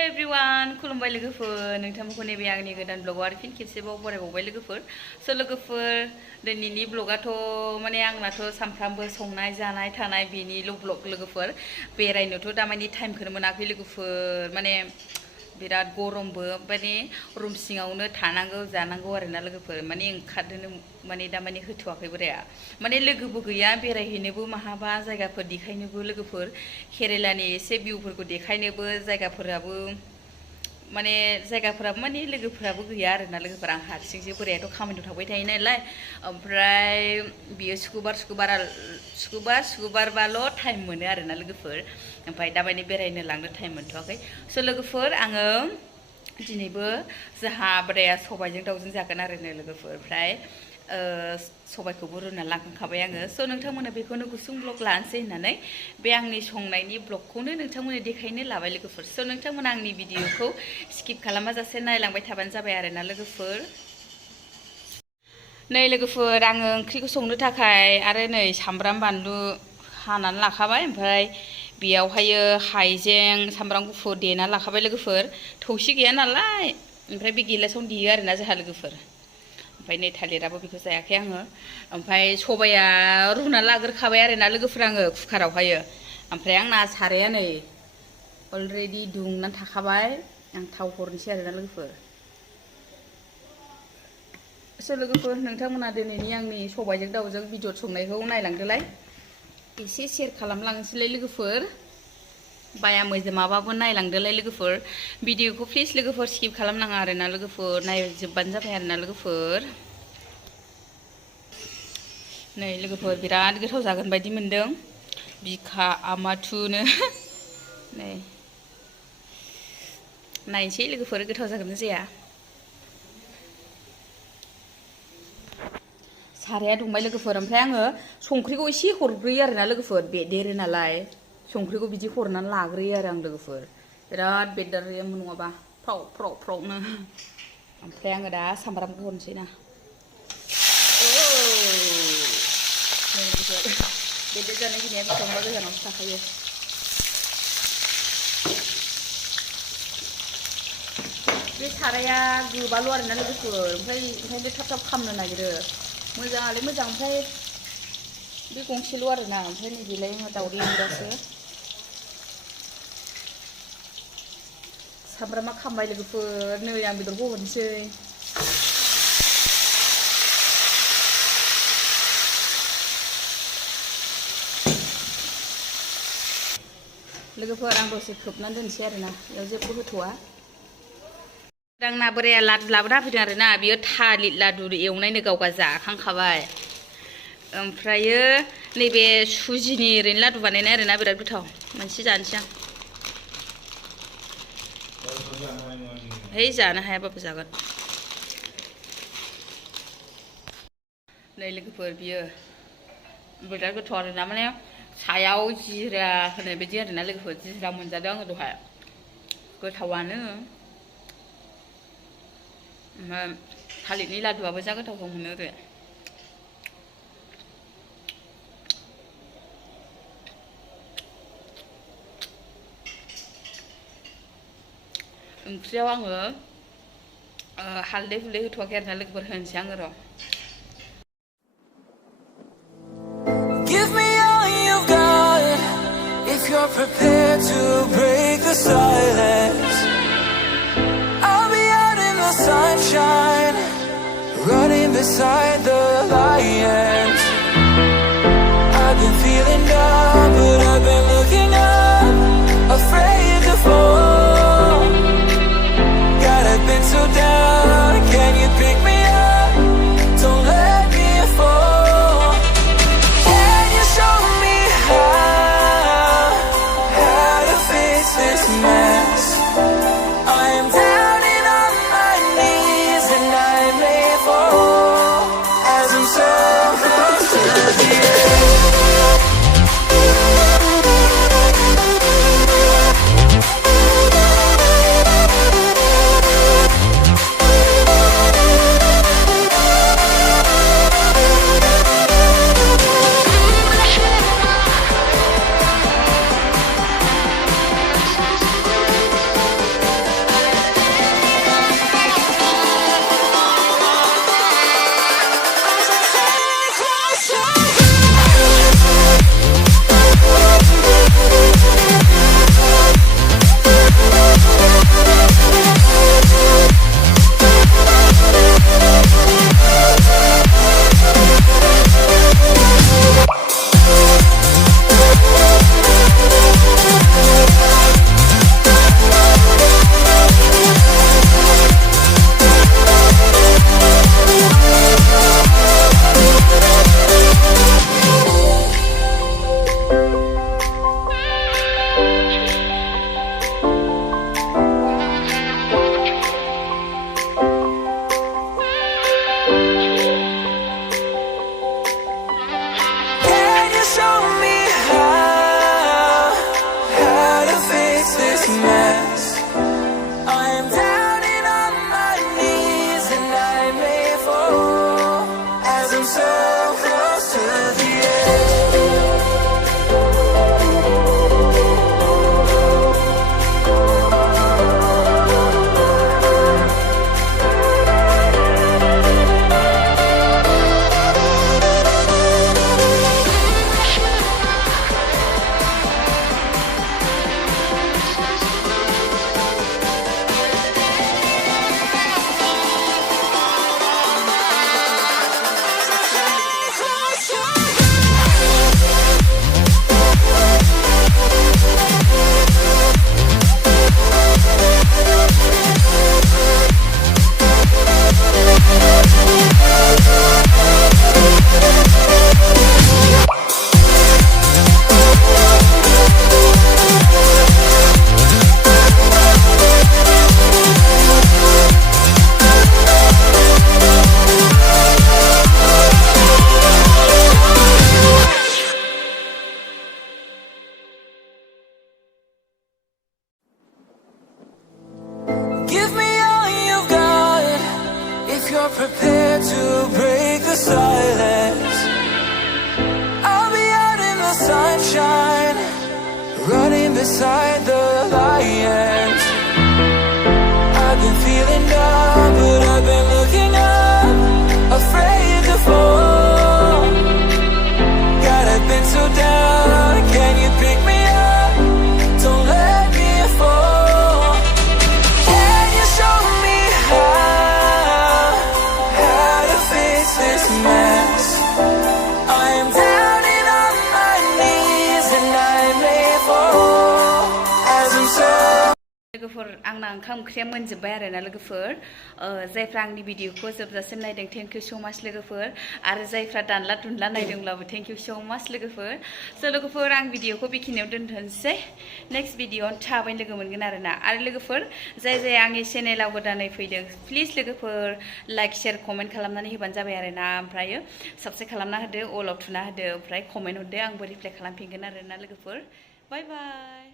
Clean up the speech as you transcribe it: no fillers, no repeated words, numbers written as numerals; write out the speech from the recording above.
Hello everyone, खुलुमबाय लोगोफोर नोंथांमोनखौ नैबे आंनि गोदान ब्लगाव आरो फिन खेबसेबाव बरायबावबाय लोगोफोर स' लोगोफोर दिनैनि ब्लगाथ' माने आंनाथ' सानफ्रामबो संनाय जानाय थानाय बेनिल' ब्लग लोगोफोर बेरायनोथ' दामानि टाइमखौनो मोनाखै लोगोफोर माने बिराद गरमबो माने रुम सिङावनो थानांगौ जानांगौ आरोना लोगोफोर माने ओंखारनो माने दामानि होथ'वाखै बोराया माने लोगोबो गैया बेरायहैनोबो माहाबा जायगाफोर देखायनोबो लोगोफोर केरेलानि एसे भिउफोरखौ देखायनोबो जायगाफोराबो माने लोगोफोराबो गैया आरोना लोगोफोर आं हारसिंसो बोरायाथ' खामानियाव थांबाय थायो नालाय ओमफ्राय बियो सुक्रुबारबाल' टाइम मोनो आरोना लोगोफोर ओमफ्राय दाबायदि बेरायनो लांनो टाइम मोनथ'वाखै स' लोगोफोर आङो दिनैबो जोंहा बोराया सबायजों दाउजों जागोन आरोना लोगोफोर ओमफ्राय सबायखौबो रुना लांखांखाबाय आङो स' नोंथांमोना बेखौनो गुसुं ब्लग लानोसै होननानै बे आंनि संनायनि ब्लगखौनो नोंथांमोननो देखायनो लाबाय लोगोफोर स' नोंथांमोना आंनि भिडिअखौ स्किप खालामाजासे नायलांबाय थाबानो जाबाय आरोना लोगोफोर नै लोगोफोर आङो ओंख्रिखौ संनो थाखाय आरो नै सामब्राम बानलु हानानै लाखाबाय ओमफ्राय बेयावहायो हाइजें सामब्राम गुफुर देना लाखाबाय लोगोफोर थौसि गैया नालाय ओमफ्राय बे गिलासावनो देयो आरोना जोंहा लोगोफोर ओमफ्राय नै थालिराबो बेखौ जायाखै आङो ओमफ्राय सबाया रुना लाग्रोखाबाय आरोना लोगोफोर आङो कुकारावहायो ओमफ्राय आंना साराया नै अलरेडि दुंनानै थाखाबाय आं थाव हरनोसै आरोना लोगोफोर स' लोगोफोर नोंथांमोना दिनैनि आंनि सबायजों दाउजों भिडिअ संनायखौ नायलांदोलाय एसे शेयार खालामलांनोसैलाय लोगोफोर बाया मोजोमाबाबो नायलांदोलाय लोगोफोर भिडिअखौ प्लिज लोगोफोर स्किप खालामनाङा आरोना लोगोफोर नायजोबबानो जाबाय आरोना लोगोफोर नै लोगोफोर बिराद गोथाव जागोन बायदि मोनदों बिखा आमाथुनो नै नायनोसै लोगोफोर गोथाव जागोन ना जाया साराया दुंबाय लोगोफोर ओमफ्राय आङो संख्रिखौ एसे हरग्रोयो आरोना लोगोफोर बेदेरो नालाय संख्रिखौ बिदि हरनानै लाग्रोयो आरो आं लोगोफोर बिराद बेदरायो नङाबा फ्रावनो ओमफ्राय आङो दा सामब्रामखौ हरनोसै ना बेदर जानाय गिनाया बेसेबांबा गोजानावसो थाखायो बे साराया गोबाल' आरोना लोगोफोर ओंखायनो थाब थाब खामनो नागिरो मोजाङालाय मोजां ओमफ्राय बे गंसेल' आरोना ओमफ्राय नैबेलाय दाउदै एवग्रासो सामब्रामा खामबाय लोगोफोर नै आं बेदरखौ हरनोसै लोगोफोर आं दसे खोबनानै दोनसै आरोना बेयाव जेबो होथ'वा आंना बोराया लादु लाबोना होफैदों आरोना बियो थालिर लादु एवनायनो गावगा जाखांखाबाय ओमफ्रायो नैबे सुजिनि ओरैनो लादु बानायनाय आरोना बिराद गोथाव मोनसे जानोसै आं है जानो हायाबाबो जागोन नै लोगोफोर बियो बिराद गोथाव आरोना माने सायाव जिरा होनाय बायदि आरोना लोगोफोर जिरा मोनजादों आङो दहाय गोथावानो ओमफ्राय थालिरनि लादुआबो जा गोथाव मोनो आरो ओंख्रियाव आङो हालदै हुलदै होथ'वाखै आरोना लोगोफोर होनोसै आङो र' You're prepared to break the silence. I'll be out in the sunshine, running beside the lions. I've been feeling down, but I've been looking up, afraid to fall. God, I've been so down, can you pick me up? Don't let me fall. Can you show me this mess? I am down and on my knees and I may fall you're prepared to break the silence, I'll be out in the sunshine, running beside the lions. I've been feeling down, but I've been looking up, afraid to fall. God, I've been so down, can you pick me up? Don't let me fall. Can you show me how to fix this mess? I am down and on my knees, and I may fall as I'm so. लोगोफोर आंना ओंखाम ओंख्रिया मोनजोब्बाय आरोना लोगोफोर जायफ्रा आंनि भिडिअखौ जोबजासिम नायदों थेंक इउ सो माच लोगोफोर आरो जायफ्रा दानला दुनला नायदोंब्लाबो थेंक इउ सो माच लोगोफोर स' लोगोफोर आं भिडिअखौ बेखिनियाव दोनथ'नोसै नेक्स्ट भिडिअआव थाबैनो लोगो मोनगोन आरोना आरो लोगोफोर जाय आंनि चेनेलाव गोदानै फैदों प्लिज लोगोफोर लाइक शेयार कमेन्ट खालामनानै होबानो जाबाय आरोना ओमफ्रायो साबस्क्राइब खालामना होदो अलाव थुना होदो ओमफ्राय कमेन्ट हरदो आंबो रिप्लाइ खालामफिनगोन आरोना लोगोफोर बाय बाय